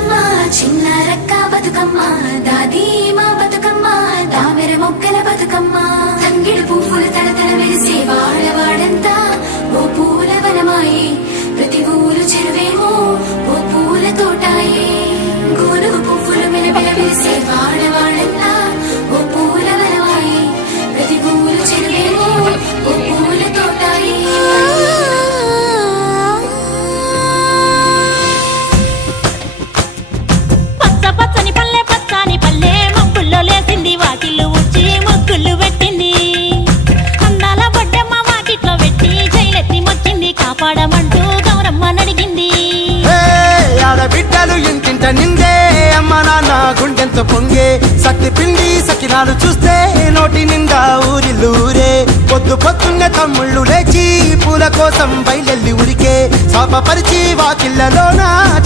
బతుకమ్మ చిన్న రక్క బతుకమ్మ దాది మా బతుకమ్మ దామెర మొగ్గల బతుకమ్మ తంగిడు పువ్వులు తడతడ మెరిసే వాడవాడంతా ఓ పూల వనమాయే ప్రతి ఊరు చెరువేమో ఓ పూల తోటాయే గోనుగు పువ్వులు మెలమెల మెరిసే వాడవాడంతా ఓ పూల వనమాయే ప్రతి ఊరు చెరువేమో ఓ పూల తోటాయే పచ్చని పల్లె పచ్చని పల్లె మబ్బుల్లో లేసింది వాకిళ్ళు ఉచ్చి ముగ్గులు పెట్టింది అందాల బొడ్డమ్మ వాకిట్లో పెట్టి జైలెత్తి మొక్కింది కాపాడమంటూ గౌరమ్మ నడిగింది ఆడబిడ్డలు ఇంటింట నిందే అమ్మ నాన్న గుండెంతో పొంగే సత్తి పిండి సకినాలు చూస్తే నోటి నిండా ఊరిల్లూరే పొద్దు పొద్దున్నే తమ్ముళ్ళు లేచి పూల కోసం బయలెల్లి ఉరికే శాపపరిచి వాకిళ్లలోన